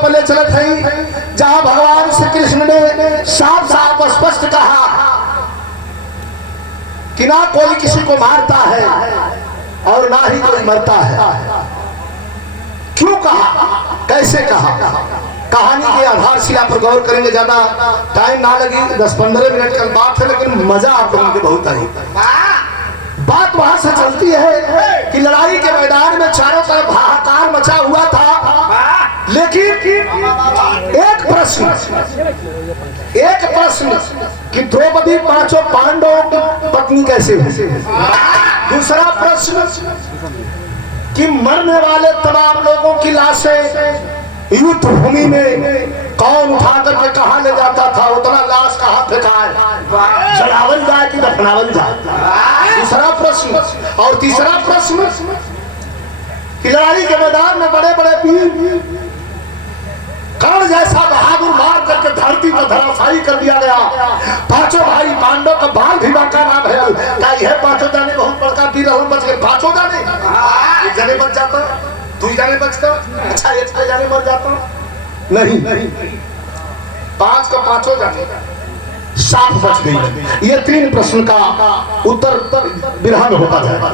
जगह पर ले चलत है जहां भगवान श्री कृष्ण ने साफ साफ स्पष्ट कहा कि ना कोई किसी को मारता है और ना ही कोई मरता है। क्यों कहा, कैसे कहा, कहानी के आधारशिला पर गौर करेंगे। ज्यादा टाइम ना लगी, 10-15 मिनट का बात है, लेकिन मजा आप लोगों को बहुत आई। बात वहां से चलती है कि लड़ाई के मैदान में चारों तरफ हाहाकार मचा हुआ था, लेकिन एक प्रश्न कि द्रौपदी पांचों पांडवों की पत्नी कैसे हुई। दूसरा प्रश्न कि मरने वाले तमाम लोगों की लाशें युद्ध भूमि में कौन उठा करके कहां ले जाता था, उतना लाश कहां फेंकाए, जलावल जाए कि दफनावल जाए। दूसरा प्रश्न। और तीसरा प्रश्न कि लड़ाई के मैदान में बड़े बड़े वीर कर्ण जैसा बहादुर मार करके धरती को धराशायी कर दिया गया। पांचों भाई पांडव का बाल भी बांका ना भयल। क्या यह पांचों जाने बहुत बड़का वीर बच गए? पांचों जाने, एक जाने बच जाता, 2 जाने बचता, अच्छा 1 जाने मर जाता, नहीं 5 का 5 जाने साफ बच गई। ये 3 प्रश्न का उत्तर विरह में होता जाएगा।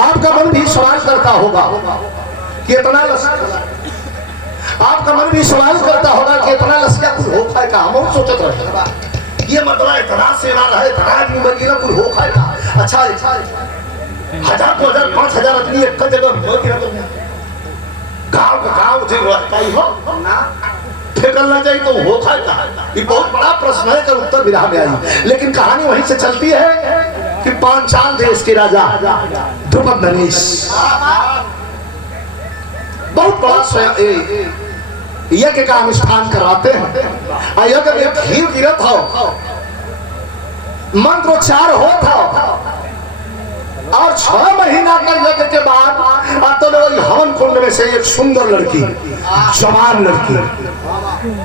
आपका मन भी सवाल करता होगा कि इतना आपका मन भी सवाल करता होगा कि इतना लसिया कुछ हो खाएगा। हम सोचते रहे ये मतलब इतना सेवा रहे, इतना आदमी मर कुछ हो खाएगा। अच्छा 1000 2000 5000 आदमी एक जगह गाँव फेंकल ना चाहिए तो हो खाएगा। ये बहुत बड़ा प्रश्न है, का उत्तर विराह में आई। लेकिन कहानी वहीं से चलती है कि पांचाल देश के राजा द्रुपद नरेश बहुत बड़ा यज्ञ का अनुष्ठान करवाते हैं। यज्ञ में खीर गिरत हो, मंत्रोच्चार हो था, और 6 महीना का यज्ञ के बाद तो हवन कुंड में से एक सुंदर लड़की, जवान लड़की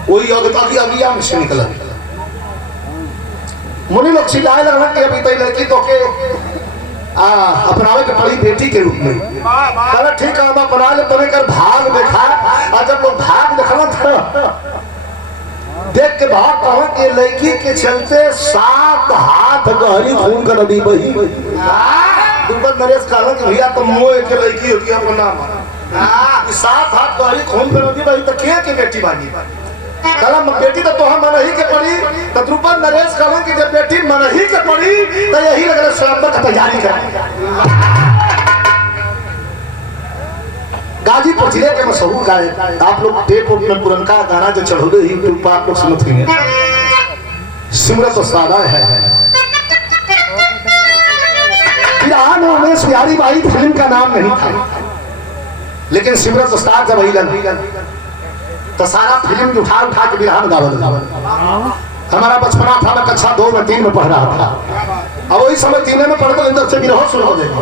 वही यज्ञता की अगिया में से निकला। मुनि लोग चिल्लाए लगा कि अभी तो लड़की तो के अपनावे के पड़ी बेटी के रूप में। कहला ठीक है हम अपना ले, तने कर भाग देखा। और जब लोग भाग देखला था देख के भाग कहा कि लड़की के चलते 7 हाथ गहरी खून का नदी बही। द्रुपद नरेश कहला कि भैया तो मोह के लड़की होती है अपना 7 हाथ गहरी खून का नदी बही तो के बेटी बानी। कहला बेटी तो हम मन ही के पड़ी। तो द्रुपद नरेश कहला कि जब बेटी मन ही के पड़ी तो यही लगल स्वयंवर का तैयारी करें। गाजीपुर जिले के मशहूर गायक, आप लोग टेप में पुरनका गाना जो चढ़ोगे यूट्यूब पर आप लोग सुनते होंगे, सिमरत उस्ताद है। उमेश बिहारी बाई फिल्म का नाम नहीं था, लेकिन सिमरत उस्ताद जब आई तो सारा फिल्म उठा के बिरहा में गावल। हमारा बचपना था, मैं कक्षा 2 में 3 में पढ़ रहा था। अब वही समय 3 में पढ़कर अंदर से बिरहा शुरू हो जाएगा।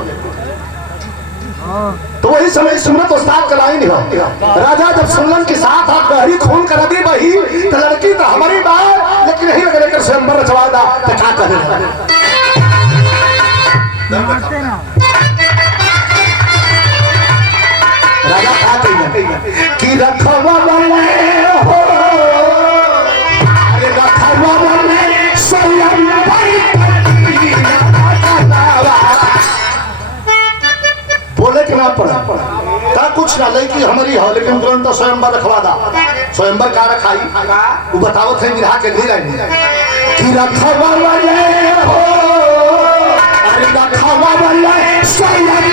तो वही समय सिमरत उस्ताद का लाइन है। राजा जब सुनलन के 7 हाथ गहरी खून का नदी बही तो लड़की तो हमारी बात, लेकिन यही लेकर स्वयंवर रचवादा तो क्या करें। राजा क्या कहिए कि रखवा वाले हो, अरे रखवा वाले बोले कि ना पड़ा का कुछ ना लड़की हमारी हो, लेकिन तुरंत स्वयंवर रखवा दा। स्वयंवर का रखाई वो बतावत है विरहा के लिए कि रखवा वाले हो, अरे रखवा वाले स्वयंवर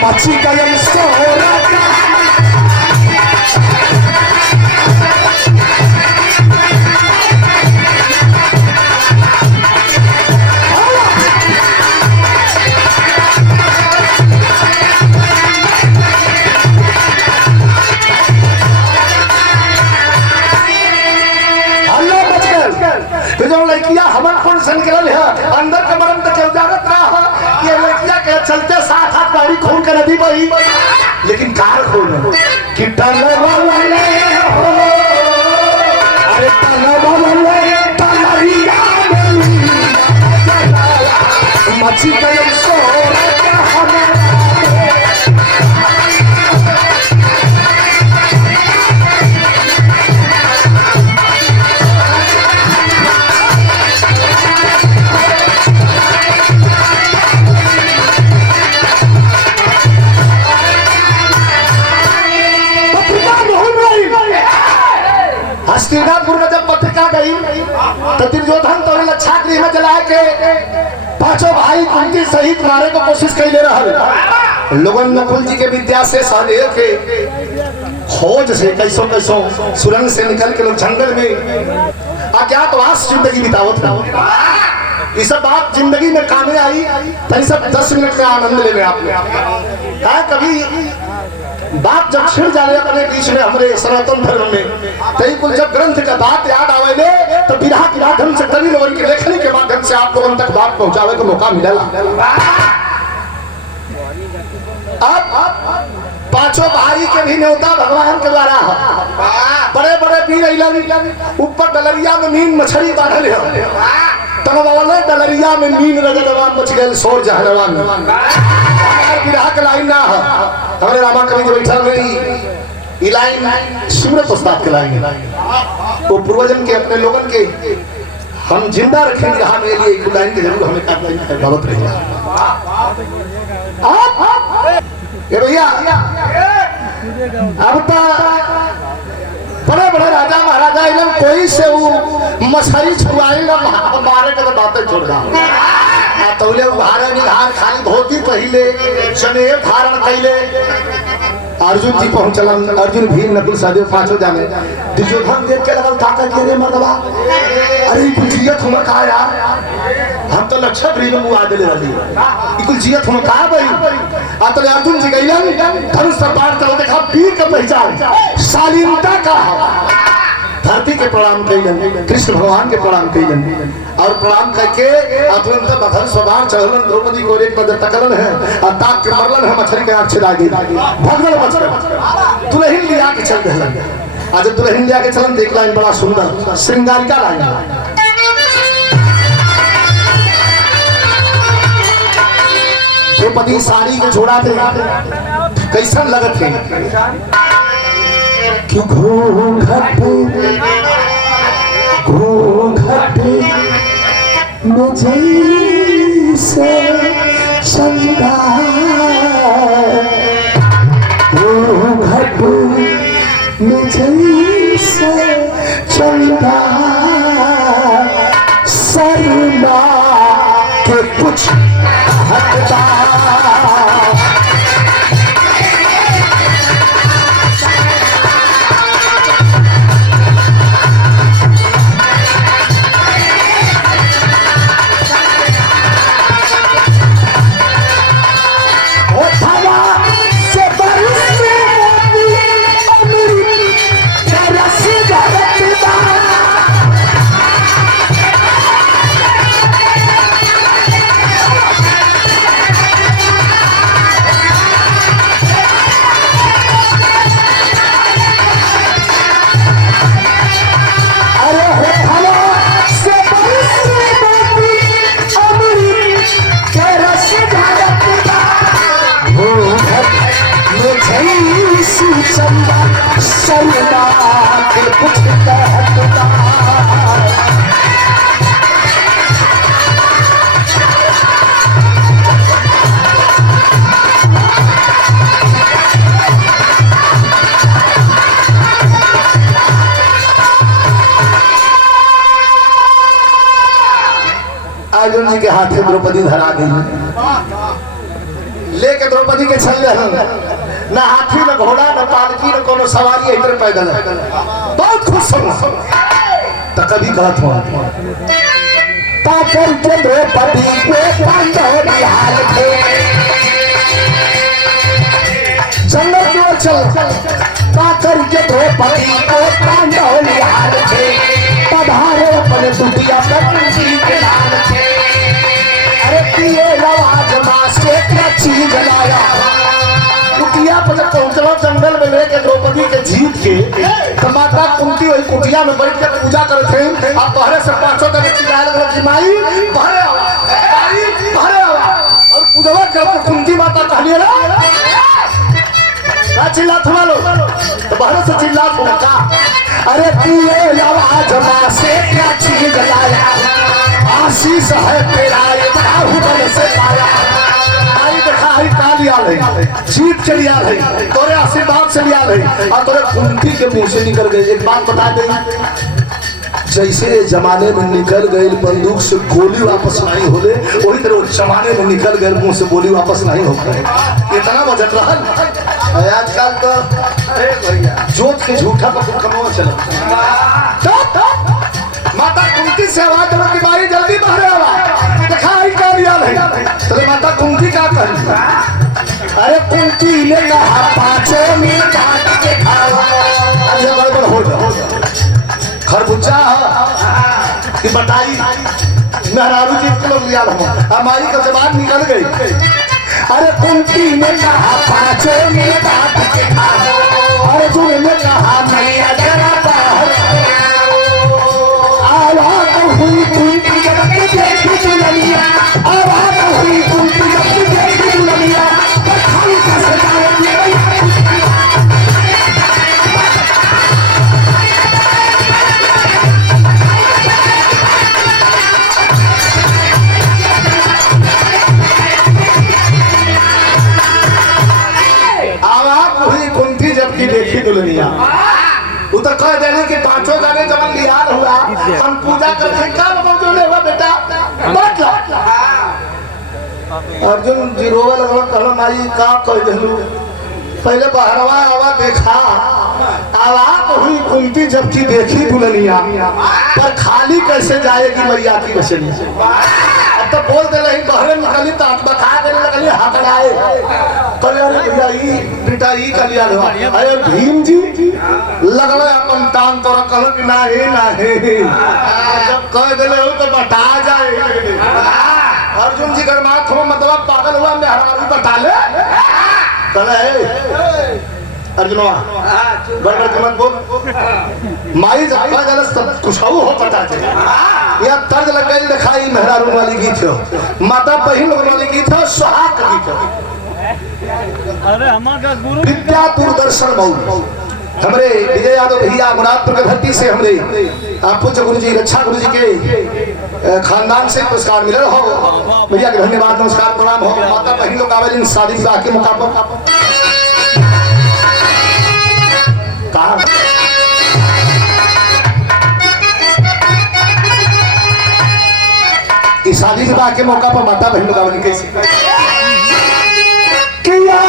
मच्छी कलम सोरा लड़किया हमन कौन सन निकल है अंदर के मरम तक उजागत रहा ये लड़किया के चलते 7 हाथ बारी खून का नदी बही। लेकिन कार खून कि टनवा वाले हो, अरे टनवा वाले टनरिया मची गई शोर हस्तिनापुर में जब पत्रिका गई तो दुर्योधन तो लच्छा गृह में जला के पांचों भाई कुंती सहित मारे को कोशिश कर ले रहा। लोगन नकुल जी के विद्या से सहदेव के खोज से कैसो सुरंग से निकल के लोग जंगल में अज्ञातवास जिंदगी बितावत रहा। ये सब बात जिंदगी में काम में आई तो सब 10 मिनट का आनंद ले आपने कभी बात जब छिड़ जाए अपने बीच में हमारे सनातन धर्म में तई कुल जब ग्रंथ का बात याद आवे तो विधा के माध्यम से कवि लोगों की लेखनी के माध्यम से आप लोगों तक बात पहुंचावे का मौका मिलेगा। अब पांचों भाई के भी न्योता भगवान के द्वारा बड़े बड़े वीर ऊपर डलरिया में मीन मछली बांधल है डलरिया में मीन रगड़वा मच गए सोर जहनवा विराह के लाइन ना हमारे रामा कवि जो बैठा मेरी लाइन सुमरत उस्ताद के लाइन वो पूर्वजन के अपने लोगन के हम जिंदा रखेंगे यहाँ मेरे लिए एक लाइन के जरूर हमें बाबत रहेगा। ये भैया अब तो बड़े बड़े राजा महाराजा इधर कोई से वो मछली छुआई ना मारे के बातें छोड़ रहा तौले उहारे निहार खाली धोती पहले जनेऊ धारण कैले अर्जुन जी पहुंचल अर्जुन भीम नकुल सहदेव पांचों जाने दुर्योधन देख के लगल ताकत के रे मर्दवा अरे कुछ जियत हम का यार हम तो लक्ष्य गृह में मुआ देले रहली कुछ जियत हम का भाई अतले अर्जुन जी गइलन धनुष पर बाण चल देखा वीर का पहचान शालीनता का धरती के प्रणाम कइलन कृष्ण भगवान के प्रणाम कइलन और प्रणाम करके अतुरंत बधन सवार चढ़लन द्रौपदी को एक नजर तकलन है और ताक के मरलन है मछली के आंख छिदा गई भगवान बचल दुल्हन लिया के चल रहलन आज दुल्हन लिया के चलन देख लाइन बड़ा सुंदर श्रृंगारिका लाइन द्रौपदी साड़ी के जोड़ा थे कैसन लगत है कि घूंघट में जैसे चंदा घूंघट में जैसे चंदा शर्मा के कुछ हटता अर्जुन जी के हाथ में द्रौपदी धरा गई लेके द्रौपदी के चल रहे ना हाथी ना घोड़ा ना पालकी ना कोनो सवारी इधर पैदल बहुत खुश हूं तो कभी कहत हो ताकर के द्रौपदी को पांडव निहाल के जंगल की ओर चल ताकर के द्रौपदी को पांडव निहाल के पधारे अपने दुटिया प्रकृति के लाल के अरे पिए लवाज मासे क्या चीज लाया कुटिया पर पहुंचलो जंगल में लेके द्रौपदी के जीत के तो माता कुंती वही कुटिया में बैठ के पूजा करते हैं आप पहले से 500 तक चिल्लाए लगे कि माई पहले आवा कुंती माता कहलिए ना क्या चिल्लात हुआ लोग तो बाहर से चिल्लात हुआ का अरे दिए आवाज मां से क्या चीज लाया आशीष है तेरा ये बाहुबल से पाया आई देखा है कालिया है जीत के लिया है तोरे आशीर्वाद से लिया है और तोरे कुंती के मुंह से निकल गए एक बात बता दे जैसे जमाने में निकल गई बंदूक से गोली वापस नहीं होले वही तरह जमाने में निकल गए मुंह से गोली वापस नहीं होता है इतना वजन रहा आजकल तो जोत के झूठा पर कमो चला माता कुंती से आवाज दो कि भाई जल्दी बाहर आवा देखा ही कर लिया है तो माता कुंती क्या कर अरे कुंती ने कहा पांचों में काट के खाओ ये गड़बड़ हो जा खरबूजा की बटाई मेहरारू जी को लिया हमारी का जबान निकल गई अरे कुंती ने कहा पांचों में काट के खाओ अर्जुन ने कहा मैया जरा बाहर आवाज हुई कुंती जब की देखी दुल्हनिया आवाज हुई कुंती जब की देखी दुल्हनिया खाली का सजावट की देखी दुल्हनिया वो तो कह देने कि पांचों जाने जब लिया हुआ हम पूजा करते कब पहुंचने हुआ बेटा मत ला अर्जुन जी रोवे लगल कहल माई का कह देलू पहले बहरवा आवा देखा आवाज हुई कुंती जबकि देखी दुल्हनिया पर खाली कैसे जाएगी मैया की बसनी अब तो बोल दे रही बहरे निकली तो बता देने लगली हकड़ाए अरे भैया ई बेटा ई कर लिया अरे भीम जी लगल अपन तान तोरा कहल कि ना हे जब कह देले हो तो बता जाए अर्जुन जी कर माथ हो मतलब पागल हुआ मेहरारू बता ले कहले अर्जुनवा बड़बड़ के मत बोल माई जाबा जल सब कुछ हो पता है या तर्ज लग गई दिखाई मेहरारू वाली गीत हो माता बहन वाली गीत हो सुहाग गीत हो अरे हमारा गुरु विद्या दूरदर्शन बहु हमरे विजय यादव भैया मुरादपुर के धरती से हमरे पूज्य गुरु जी रक्षा गुरु जी के खानदान से पुरस्कार मिले हो भैया के धन्यवाद नमस्कार प्रणाम हो माता बहन लोग आवेदन शादी विवाह के मौका पर कहा इस शादी विवाह के मौका पर माता बहन लोग आवेदन कैसे किया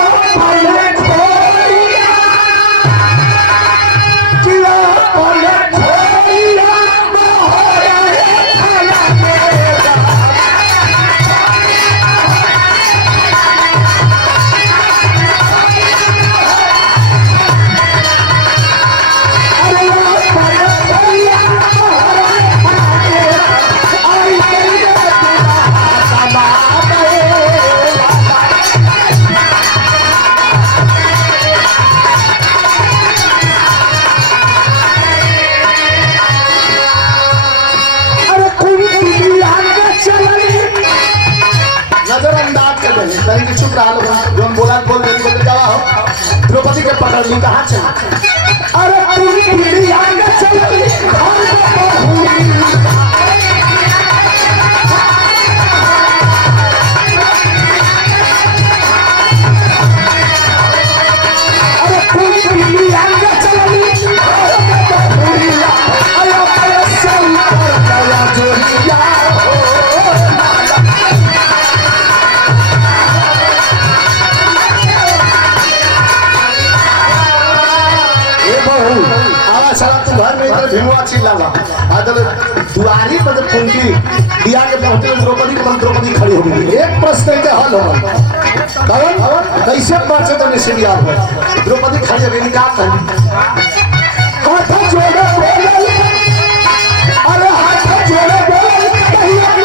चुप रहा जो हम बोला बोल देने को जावा हो द्रौपदी के पकड़ ली कहां चल अरे पूरी आगे चल अरे पूरी आगे चल भीमवा चिल्लावा आदर दुआरी पर जब कुंती दिया के पहुंचे द्रौपदी के द्रौपदी खड़ी हो गई एक प्रश्न के हल हो कौन कैसे बात तो निश्चय दिया द्रौपदी खड़ी हो गई क्या कर हाथ जोड़े बोले अरे हाथ जोड़े बोले कहीं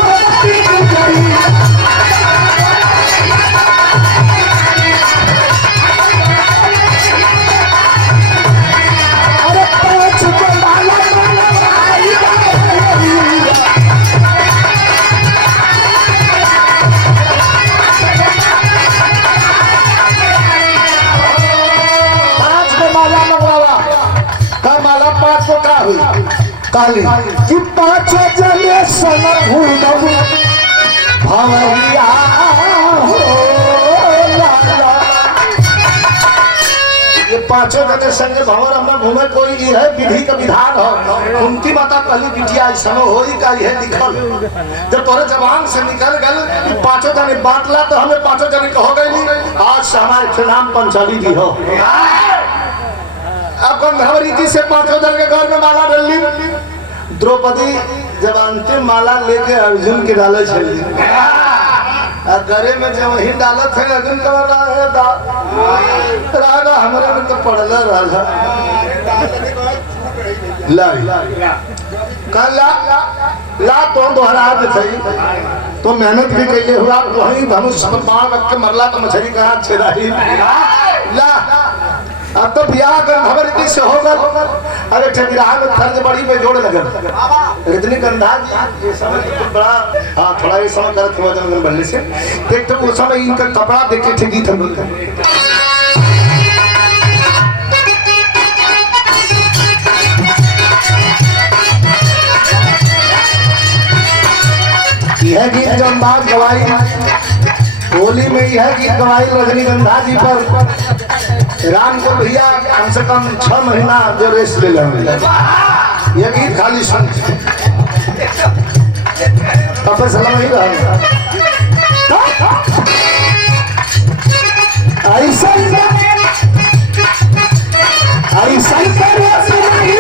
माला पांच को का हुई काली कि पांचों जने सन भूल भवरिया हो लाला। ये पांचों जने संगे भंवर हमरा घूमे कोई ये है विधि का विधान हो। कुंती माता पहली बिटिया ऐसा होई का ये लिखल जब तोरे जबान से निकल गल पांचों जने बांटला तो हमें पांचों जने कहो गई आज से हमारे के नाम पंचाली दी हो। अब गंधर्व रीति से पांचों जन के घर में माला डली। द्रौपदी जब अंतिम माला लेके अर्जुन के डाले चली गरे में जब वही डालत है अर्जुन का रागा हमारे में तो पड़ला राजा ला तो दोहरा थे तो मेहनत भी कैले हुआ वही धनुष बाण रख के मरला तो मछली कहाँ छेदाई ला अब तो ब्याह कर खबर इतनी से होगा अरे ठगिरा में खर्च बड़ी पे जोड़ लगे इतनी गंधा ये समय तो बड़ा हाँ थोड़ा ये समय गलत हुआ जंगल बनने से देख तो उस समय इनका कपड़ा देख के ठगी था यह गीत जो बात गवाई होली में यह गीत गवाई रजनीगंधा जी पर राम को भैया कम से कम 6 महीना जो रेस्ट ले लेंगे ये गीत खाली सुन तब सलाम ही रहा ऐसा एक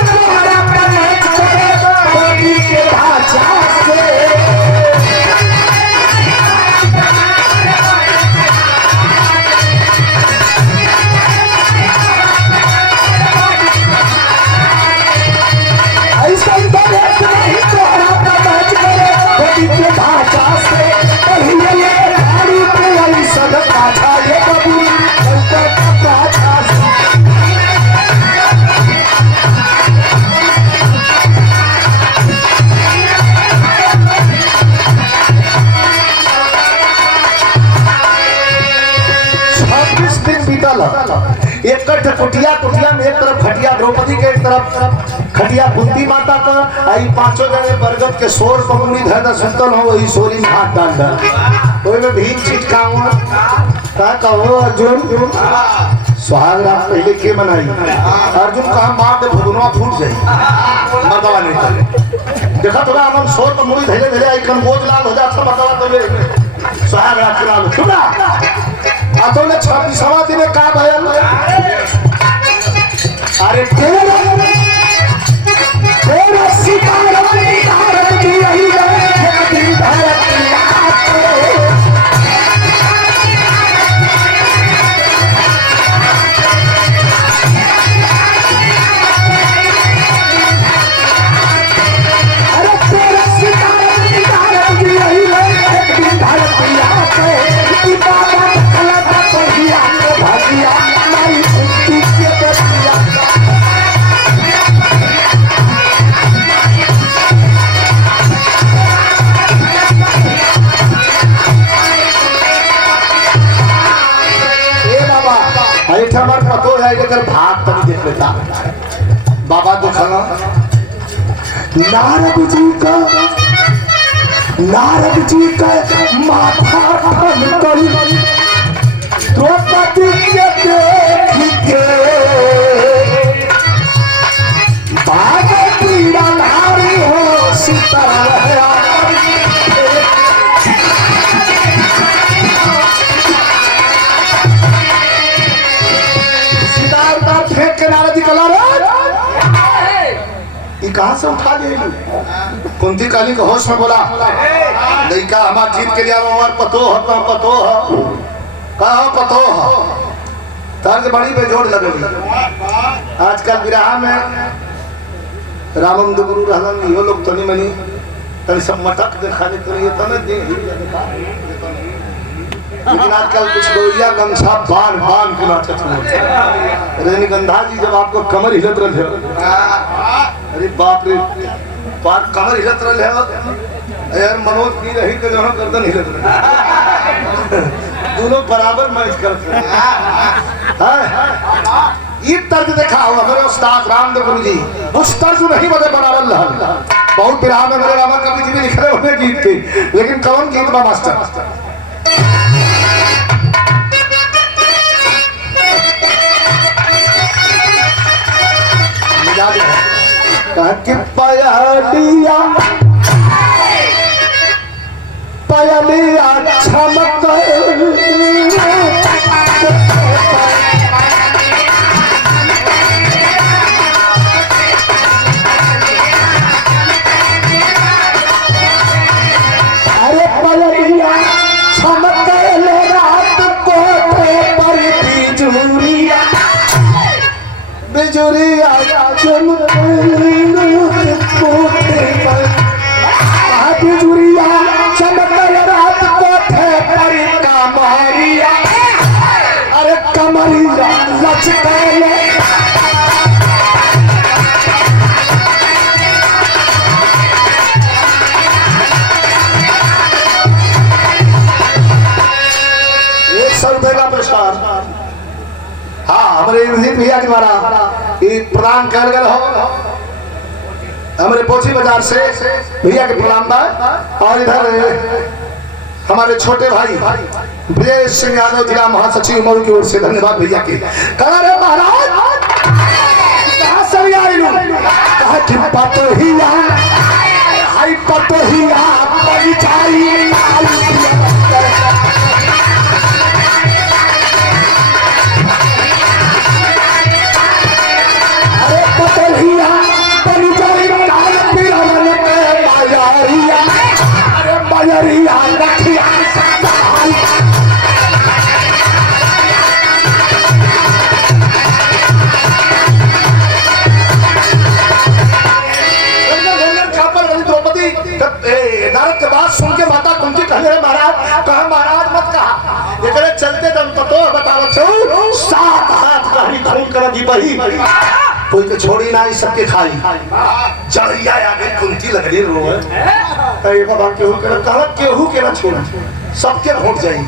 कुटिया में एक तरफ खटिया द्रौपदी के एक तरफ खटिया कुंती माता का आई पांचों जने बरगद के सोर पगुनी धर सुतल हो वही सोरी में हाथ डाल दे ओए में भीम छिटकाऊं का कहो अर्जुन सुहाग रात पहले के मनाई अर्जुन कहा मार दे भगुनवा फूट जाई मरदवा नहीं करे देखा तो हम सोर पगुनी धैले धैले आई कन बोझ लाल हो जाता मरदवा तबे सुहाग रात करा लो सुना अतोले 26वां दिन का भयल अरे तेरा सितारा भारत की यही है भारत की अरे तेरा सितारा भारत की यही है भारत की याद है बाबा भागिया हमारी के बतिया ए बाबा अरे ठमर पतो है लेकर भाग तभी देख लेता बाबा तो खाना नारद जी का माथा कर द्रौपदी के देख के भागती नारी हो सीता फेंक के नारद जी कला कहाँ से उठा ले कुंती काली का होश में बोला लड़का हमार जीत के लिए हमार पतो कहो पतो तर्ज बड़ी बेजोड़ लगेगी आजकल विराह में रामम दुगुरु रहलन यो लोग तनी मनी तनी सब मटक दिखाने तो ये तने दे लेकिन आजकल कुछ लोहिया गमछा बांध के नाचत हो रजनीगंधा जी जब आपको कमर हिलत रहे अरे बाप रे बाप कमर हिलत रहे यार मनोज की रही के दोनों गर्दन हिलत रहे दोनों बराबर मैच करते हैं ये तर्ज देखा हुआ मेरे उस्ताद रामदेव गुरु जी, उस तर्ज नहीं मुझे बनावल रहा। बहुत बिरहा में मेरे रामा कवि जी भी लिख रहे होंगे गीत के, लेकिन कौन गीत बा मास्टर? कि पयालिया पयालिया चमक अरे पयालिया चमक रात कोठे पर बिजुरिया बिजुरिया चमक कोठे पर बिजुरिया चमक रात कोठे पर कमरिया अरे कमरिया लचकले का प्रसाद। हाँ हमारे इंद्रजीत भैया के द्वारा ये प्रदान कर गए हो हमारे पोची बाजार से भैया के प्रणाम बा। और इधर हमारे छोटे भाई ब्रजेश सिंह यादव जिला महासचिव मऊ की ओर से धन्यवाद भैया के। कहा रे महाराज कहाँ से आई लो? कहा कि पतोहिया हाय पतोहिया परिचाई पतोहिया परिचाई काल पिरवन के बाजारिया अरे बाजारिया रखिया नारद के बात सुन के माता कुंती कहले महाराज कहा महाराज मत कहा एकरे चलते दम पतो बतावत छौ सात हाथ कहीं खून कर दी बही कोई के छोड़ी ना सबके खाई चढ़िया आगे कुंती लगली रोए ए बाबा केहू के कहा केहू के ना छोड़ सबके घोट जाई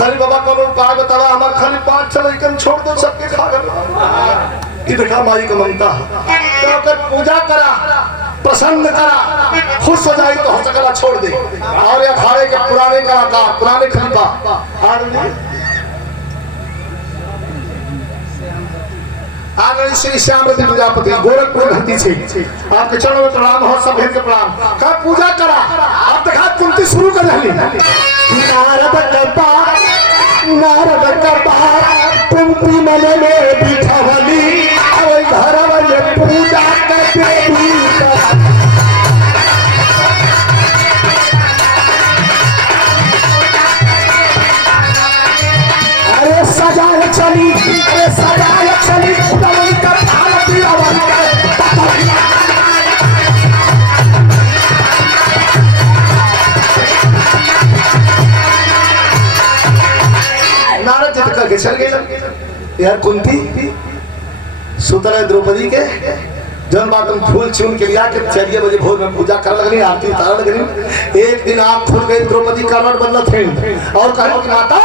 कल बाबा को उपाय बतावा हमार खाली 5 छह लइकन छोड़ दो सबके खा गए। ये देखा माई का ममता तो अगर पूजा करा प्रसन्न करा खुश हो जाए तो हो सकला छोड़ दे। और ये अखाड़े के पुराने कलाकार पुराने खलीफा आगे श्री श्यामृति प्रजापति गोरखपुर धरती से आपके चरणों में प्रणाम हो सब के प्रणाम का पूजा करा। आप देखा कुंती शुरू कर रही नारद कपा कुंती मन में बिठवली घर वाले पूजा करते अरे सजाए चली अरे सजाए चली का नारद जी करके चल गए यार कुंती सुतरा द्रौपदी के जन बात तुम फूल चून के लिया के 4 बजे भोर में पूजा कर लगनी आरती उतार लगनी। एक दिन आप फूल गए द्रौपदी करवट बदल थे और कहो कि माता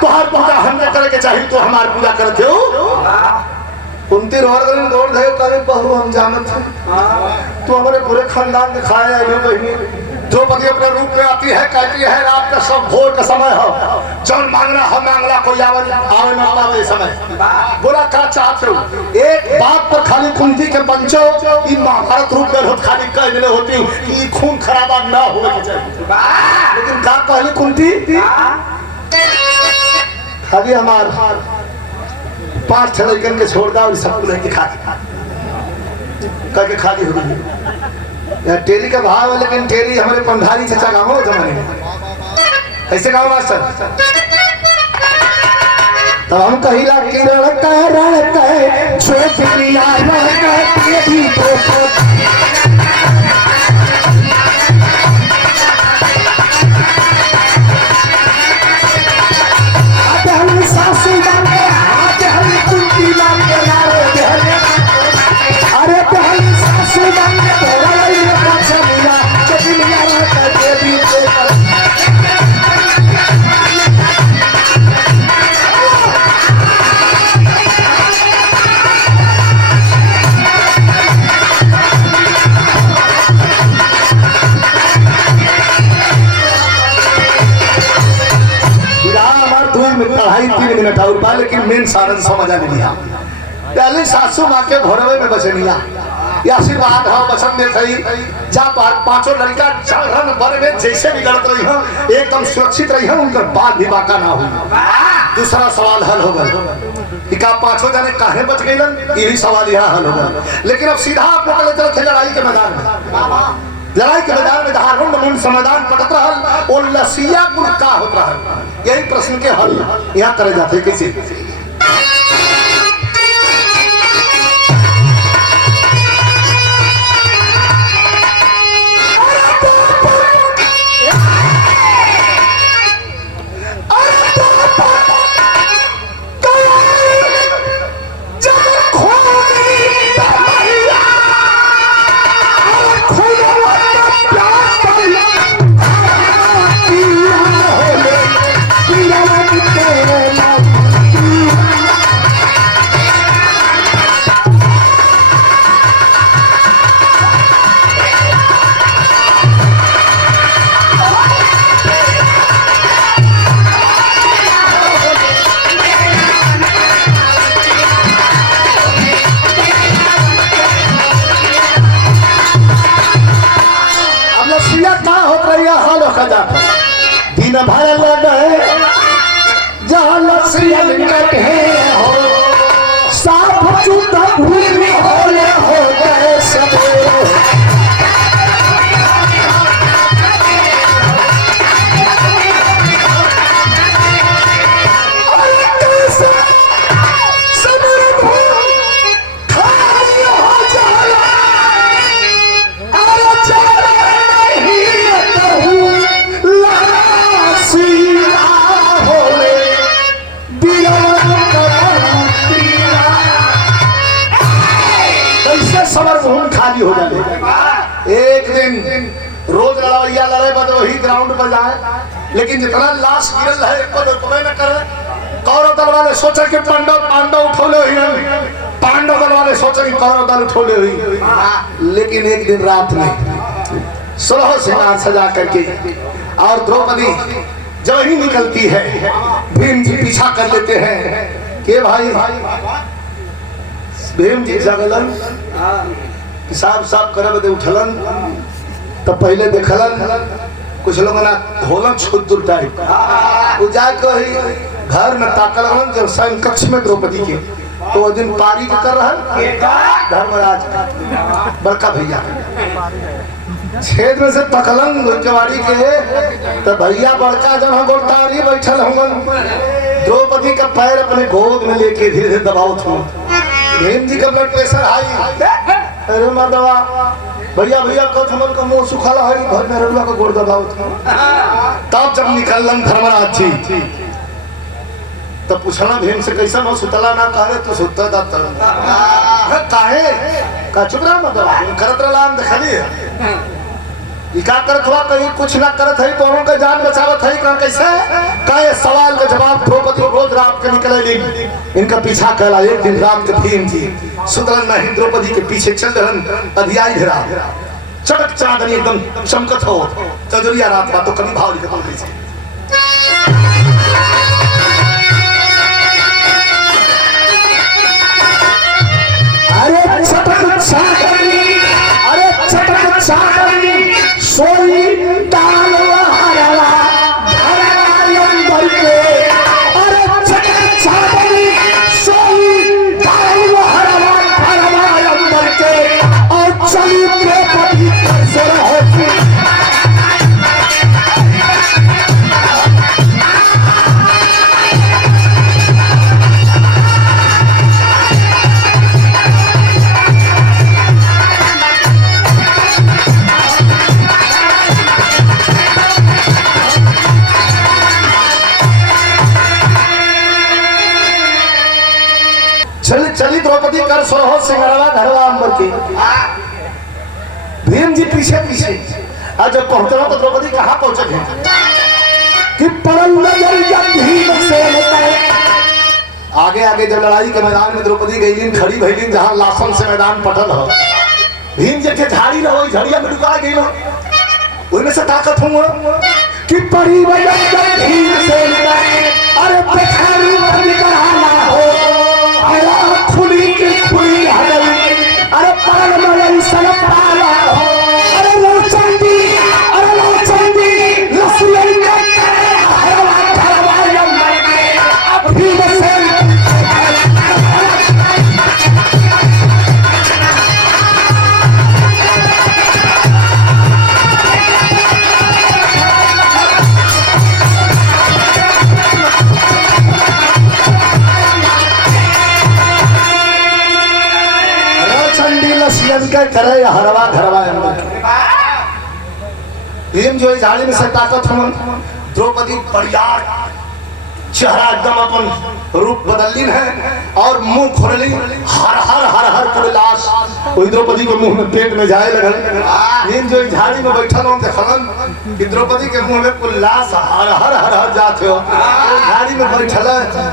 तुहार पूजा हमने करे के चाहिए तो हमार पूजा करते हो। कुंती दौड़ गए करे बहू हम जानत थे तो हमारे पूरे खानदान में खाए आए बहनी द्रौपदी अपने रूप में आती है कहती है रात का सब भोर का समय हो जौन मांगना हम मांगला कोई आवे ना पावे समय बोला का चाहते हो। एक बात पर खाली कुंती के पंचो कि महाभारत रूप में होत खाली कह मिले होती कि खून खराबा ना होवे के चाहिए। लेकिन का पहले कुंती खाली हमार 5 लड़कन के छोड़ दा और सब लेके खा के खाली हो गई। टेरी का भाव है लेकिन टेरी हमारे पंधारी चचा गाँव हो जमाने में ऐसे गाँव मास्टर तो हम कहिला कि रण लेकिन मेन साधन समझ नहीं लिया। पहले सासू माँ के घोरवे में बचनिया या आशीर्वाद हो बचन में थई जा पांचों लड़का चढ़न बर में जैसे भी गलत रही हो एकदम सुरक्षित रही हो उनका बाल भी बाका ना हो। दूसरा सवाल हल हो गया कि पांचों जने काहे बच गए, ये भी सवाल यहाँ हल हो गया। लेकिन अब सीधा आप लोग चले थे लड़ाई के मैदान में। लड़ाई के मैदान में जहाँ रुंड मुंड समाधान पटत रहल और लसिया गुण का होत रहल, यही प्रश्न के हल यहाँ करे जाते कैसे। दिन भर लगे जहाँ लसिया निकट है हो साफ चुता भूमि होले हो गए सबे। खाली हो जाए एक दिन रोज लड़ाइया लड़े बद वही ग्राउंड पर जाए, लेकिन जितना लाश गिरल है एको रुकबे न करे। कौरव दल वाले सोचे कि पांडव उठौले हुई, पांडव दल वाले सोचे कि कौरव दल उठौले हुई। लेकिन एक दिन रात में 16 सिंगार सजा करके और द्रौपदी जब ही निकलती है भीम जी पीछा कर लेते हैं कि भाई भीम जी जगलन साफ साफ करब दे उठलन तो पहले देखलन कुछ लोग ना होलन छुद्दुर टाइप वो जाके घर में ताकलन जब सैन कक्ष में द्रौपदी के तो वो दिन पारी कर रहा धर्मराज बड़का भैया छेद में से तकलन गुंजवाड़ी के तो भैया बड़का जब हम गोटारी बैठल होंगे द्रौपदी का पैर अपने गोद में लेके धीरे धीरे दबाओ थू। भीम जी का ब्लड प्रेशर हाई, अरे मर्दवा भैया भैया कथ हमन का मुंह सुखाला है घर में रउला का गोड़ दबाओ तब जब निकलन धर्मराज जी तब पूछना भीम से कैसा हो सुतला ना कहे तो सुता दा काहे का चुप रहा मर्दवा करत रलाम देखली ये का करत हुआ कहीं कुछ ना करत है दोनों का जान बचावत है का कैसे का ये सवाल का जवाब द्रौपदी रोज रात के निकले इनका पीछा कला। एक दिन रात के भीम जी सुतलन नहीं द्रौपदी के पीछे चल रहन अधियाई घेरा चटक चांदनी एकदम चमकत हो चजरिया रात बा तो कभी भाव लिखत कैसे। अरे चटक चांदनी, अरे चटक चांदनी सोई डाल हरवा धरवा अंबर के, अरे चटक चांदनी सोई डाल हरवा धरवा अंबर के और चली द्रौपदी कैसे होती। चली द्रौपदी कर सरहो सिंगरवा धरवा अंबर की। भीम जी पीछे पीछे आज जब पहुंचे तो द्रौपदी कहाँ पहुंचे थे कि परम नजर जब भीम से आगे आगे जब लड़ाई के मैदान में द्रौपदी गईलीन खड़ी भईलीन जहाँ लासन से मैदान पटल हो भीम जी के झाड़ी रहो झड़िया में डुका गई उनमें से ताकत हूँ कि परिवजन जब भीम से अरे पेखारी निकराना हो अरे खुली की खुली हरली अरे पाल में सनक पाला हो अरे लोचंदी लसुन का हरवा हरवा मर गए अब भी बसे के करे हरवा घरवा भीम जो झाड़ी में से ताकत हम द्रौपदी बढ़िया चेहरा एकदम अपन रूप बदलिन है और मुंह खोलली हर पूरे लाश वही द्रौपदी के मुंह में पेट में जाए लगल भीम जो झाड़ी में बैठल हो देखलन कि द्रौपदी के मुंह में कुल लाश हर जात हो झाड़ी में बैठल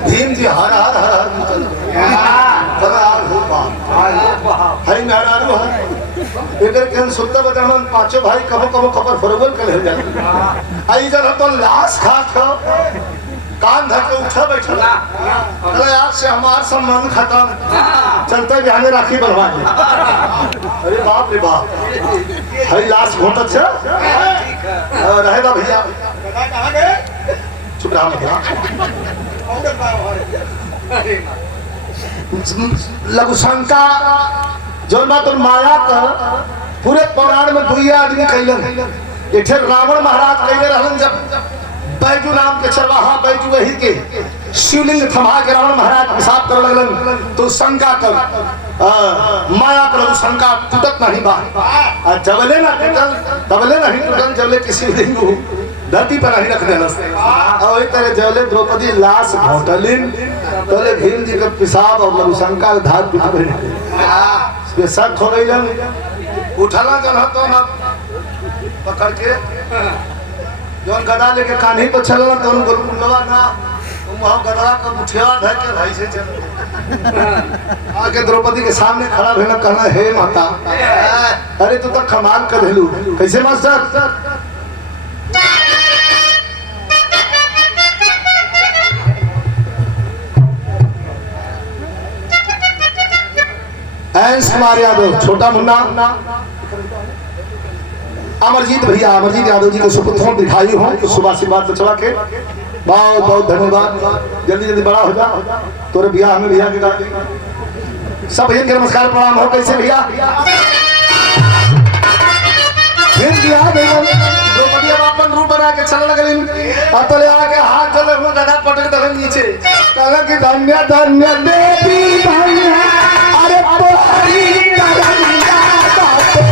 भीम जी हर भाई मेहरारू इधर के सुनता बजामन पांचों भाई कबो खबर फरोगल कर ले जाते आई जब तो लाश खात हो कान धर के उठा बैठला अरे आज से हमार सम्मान खत्म चलते बिहाने राखी बनवा अरे बाप रे बाप हई लाश बहुत अच्छा रहेगा भैया चुप रहा मत लघुशंका जो बात माया का पूरे पुराण में दुई आदमी कैलन एक रावण महाराज कैले रहन जब बैजू नाम के चरवाहा बैजू वही के शिवलिंग थमा के रावण महाराज पेशाब कर लगलन तो शंका कर माया कर शंका टूटत नहीं बा जबले ना टूटल तबले नहीं टूटल जबले किसी लिंग धरती पर नहीं रख देना और इस तरह जबले द्रौपदी लाश घोटलिन तले भीम जी का पेशाब और लघुशंका के धार टूट गए शक हो गई उठला जन तो ना पकड़ के जौन गदा लेके कान्ही पर चलला तो गोलकुंडवा ना वहां गदा का मुठिया धर के भाई से चल आके द्रौपदी के सामने खड़ा भेना कहना हे माता अरे तू तो कमाल कर देलू कैसे मास्टर एस कुमार यादव छोटा मुन्ना अमरजीत भैया अमरजीत यादव जी के सुपुत्र दिखाई हो तो सुबह आशीर्वाद बचवा के बहुत बहुत धन्यवाद जल्दी बड़ा हो जा तोरे बियाह में भैया के सब भैया के नमस्कार प्रणाम हो कैसे भैया फिर बियाह द्रौपदी अपन रूप बना के चल लगलिन अतले आके हाथ चले हो गदा पटक दहन नीचे कहला कि धन्य धन्य देवी धन्य अरे तोहरी करनिया बात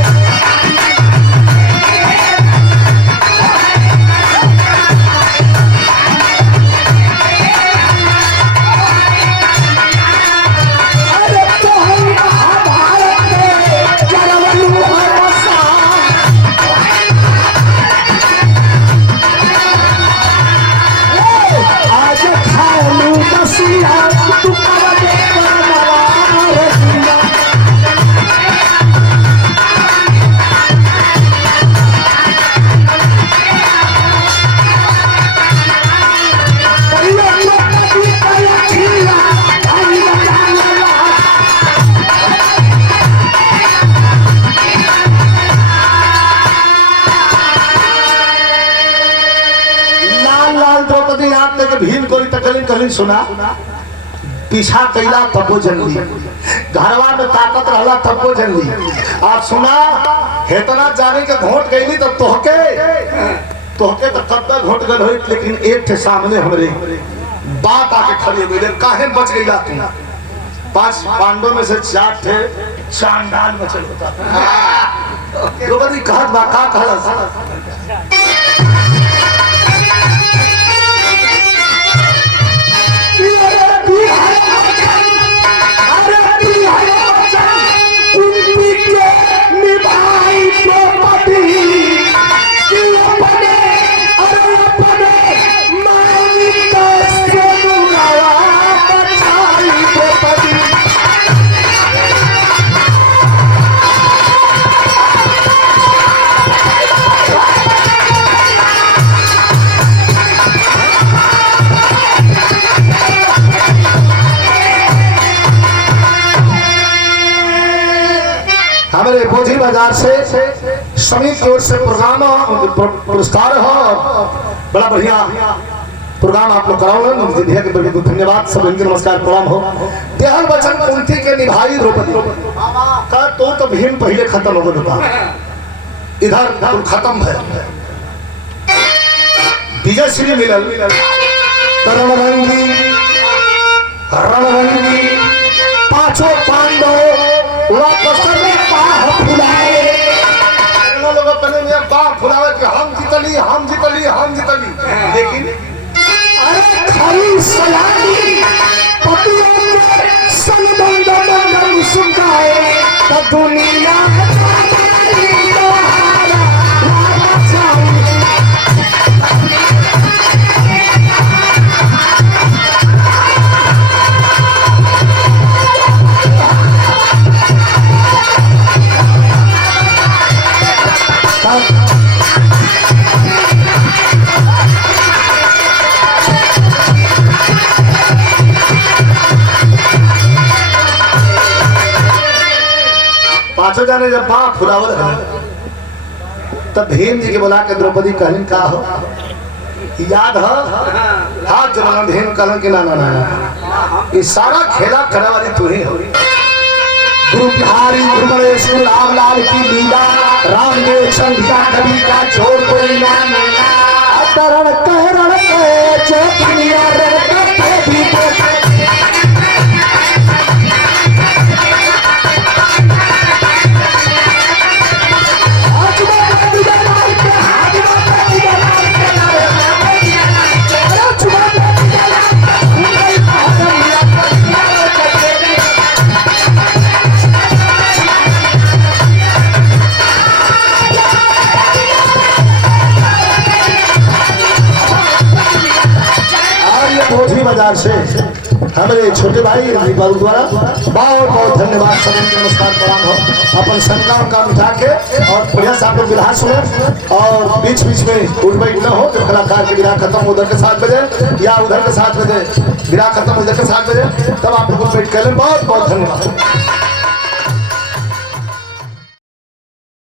भीम कोई तकलीफ कहीं सुना पीछा कैला तबो जल्दी घरवा में ताकत रहला तबो जल्दी आप सुना हेतना जाने के घोट गईली तो तोहके तो कब तक घोट गल होई लेकिन एक थे सामने हमरे बात आके खड़ी हो गई काहे बच गईला तू 5 पांडवों में से 4 थे चांडाल बचल होता द्रौपदी कहत बा का कहला हमारे बोझी बाजार से समीप की ओर से प्रोग्राम पुरस्कार हो, बड़ा बढ़िया प्रोग्राम आप लोग कराओगे, धन्यवाद सब इनके नमस्कार प्रणाम हो। देहल वचन कुंती के निभाई द्रौपदी का तो भीम पहले खत्म हो गया, इधर खत्म है विजय श्री मिलल रणरंगी पांचों पांडव वापस में बाह फुलाए, लोग अपने बाह फुलावे कि हम जीतली हम जीतली हम जीतली, लेकिन अरे खाली सलामी पतियों के संग बंद मुस्काए तो दुनिया पांचों जाने जब बाह फुलावल तब भीम जी के बुला के द्रौपदी कहलिन का हो याद है हाथ जमाना भीम कहलन के नाना नाना ये सारा खेला करे वाली तू ही हो, गुरु बिहारी गुरुमरेश राम लाल की लीला राम देव संध्या कवि का छोड़ कोई ना तरण कह चौकिया रण करते भी बाजार से हमारे छोटे भाई बाबू द्वारा बहुत बहुत धन्यवाद, सभी नमस्कार प्रणाम हो। अपन संकाम का मिटा के और बढ़िया से आप लोग विधा सुने और बीच बीच में उठ बैठ न हो, जब कलाकार की विधा खत्म उधर के 7 बजे या उधर के 7 बजे विधा खत्म उधर के 7 बजे, तब आप लोग बैठ कर बहुत बहुत धन्यवाद।